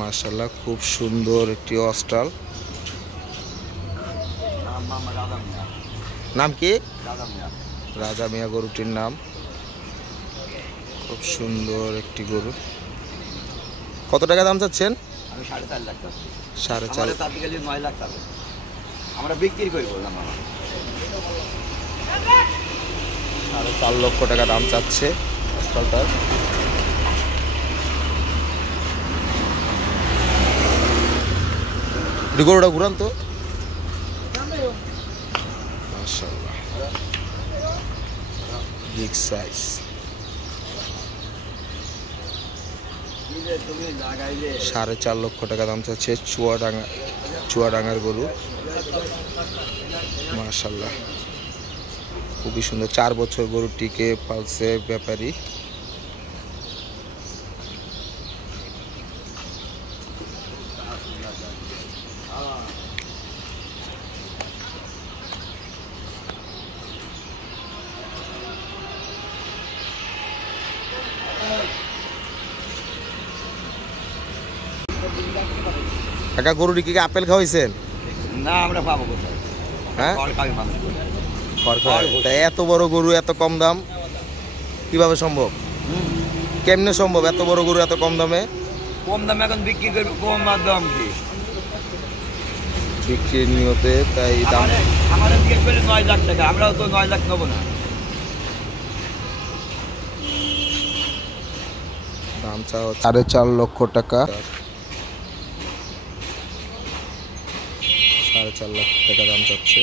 মাশাআল্লাহ খুব সুন্দর একটি অস্ট্রাল। নাম কি? রাজা মিয়া গরুটির নাম। খুব সুন্দর একটি গরু। কত টাকা দাম চাচ্ছেন? আমি 4.5 লাখ টাকা। 4.5 তাতে 9 লাখ টাকা আমরা বিক্রি করে বললাম। 4.5 লক্ষ টাকা দাম চাচ্ছে অস্ট্রালটার। গরুটা ঘুরান তো। মাশাআল্লাহ বিগ সাইজ। 4.5 লক্ষ টাকা দাম চাচ্ছে চুয়াডাঙ্গার গরু। মাশাআল্লাহ খুবই সুন্দর। 4 বছর গরুটিকে পালছে ব্যাপারী। কাকা গরুটি কি আপেল খাওয়াইছেন? না আমরা পাবো কোথায়? হ্যাঁ সরকারি মানুষ। তাই এত বড় গরু এত কম দাম কিভাবে সম্ভব? কেমনে সম্ভব এত বড় গরু এত কম দামে? কম দামে এখন বিক্রি করবে, কম দাম কি বিক্রির নিয়তে, তাই দাম আমাদের জিজ্ঞেস করলে 9 লাখ টাকা, আমরাও তো 9 লাখ নেবো না। দাম চাও 4.5 লক্ষ টাকা। 4.5 লাখ টাকা দাম চাচ্ছে।